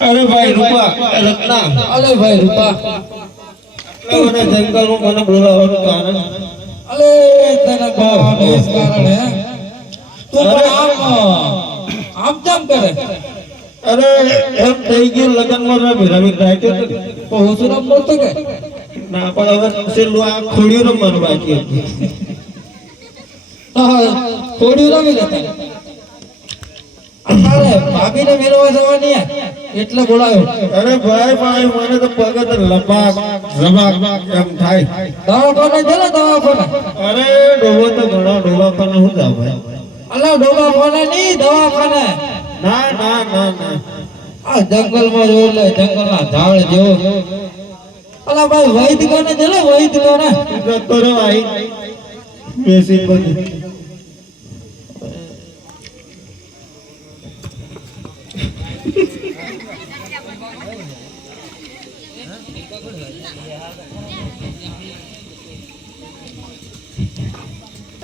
અરે ભાઈ રૂપા રત્ના, અલે ભાઈ રૂપા, મને જંગલમાં મને બોલાવવાનું કારણ અલે તને બોલાવવાનું એ જ કારણ હે તું પણ આમ જામ કરે. અરે એમ થઈ ગયું લગનમાં મેં ભેરાવી રાખ્યો તો તો ઓછું નામ બોલતો કે ના, પણ હવે છેલ્લું આ ખોડિયું રમવાનું બાકી હતું. થોડી રમી લેતા અમારે ભાભીને મેળવા જવાની એટલે બોલાવ્યો. અરે ભાઈ ભાઈ મને તો પગ તો લપાક રમાક એમ થાય. દવાખાને છે ને દવાખાને. અરે ડોબો તો ઘણા દવાખાને હું જાવ ભાઈ. અલા દવાખાને નહીં દવાખાને. ના ના ના ના આ જંગલમાં જો એટલે જંગલના ઝાડ જેવો. અલા ભાઈ વૈદ કોને છે ને વૈદ કોને કરો આઈ બેસી બધી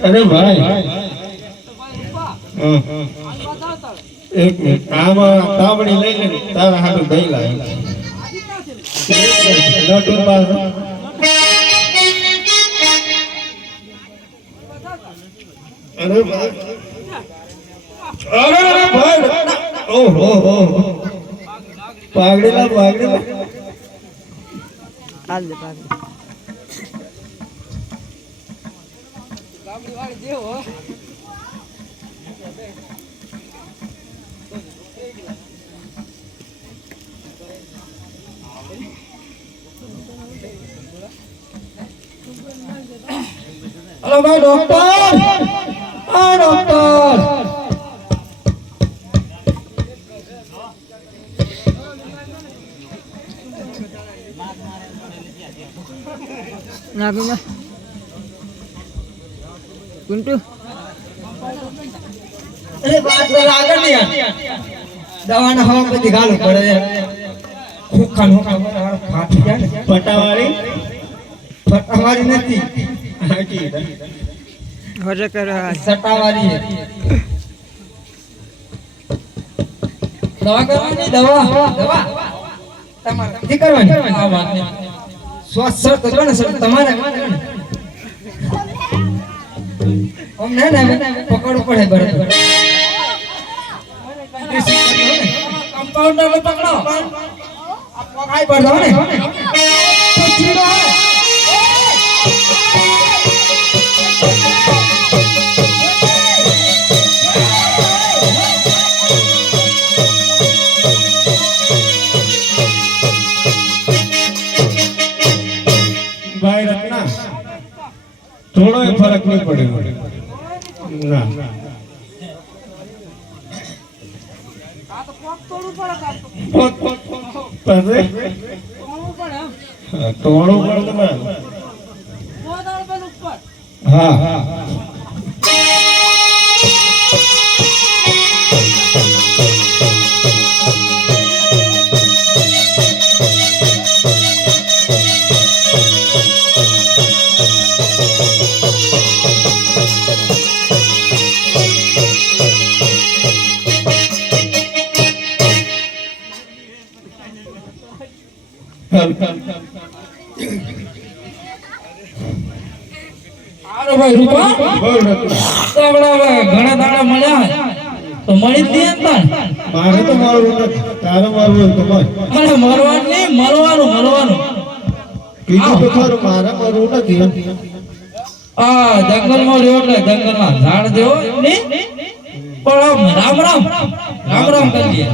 અરે ભાઈ એક મિનિટ આમાં તાવડી લઈ લે તારા હાથું દઈ લાય નટુ પાસે અરે ભાઈ ઓહો પાગડેલા હાલ દે પાગડે અરે ભાઈ ડોક્ટર, આ ડોક્ટર ના બીના કુંટુ અરે બાત તો લાગે ને દવાના હવા બધી ગાલું પડે ખોખા ફાટી જાય ફટાવાળી નથી હરે કરો સટાવાળી દવા કરવાની દવા તમારે નથી કરવાની આ વાત નહીં સ્વસ્થ તો કોને સર તમારે અમને ને પકડવું પડે બરાબર કમ્પાઉન્ડર ને પકડો આ પકડાઈ પડો ને તો ચીડો ભાઈ રત્ના થોડો ફરક નહીં પડ્યો ના તોડું પડે હા હા આરો ભાઈ રૂપા ઘણા દાડા મળ્યા તો મળી જ નહીં મારે તો મારવું નથી તારે મારવું તો મને મરવાનું નહીં મળવાનું કીધું તો ખરું મારે મારવું નથી આ જંગલમાં રહ્યો એટલે જંગલના ઝાડ જેવો નહીં પણ આમ રામ રામ કરીએ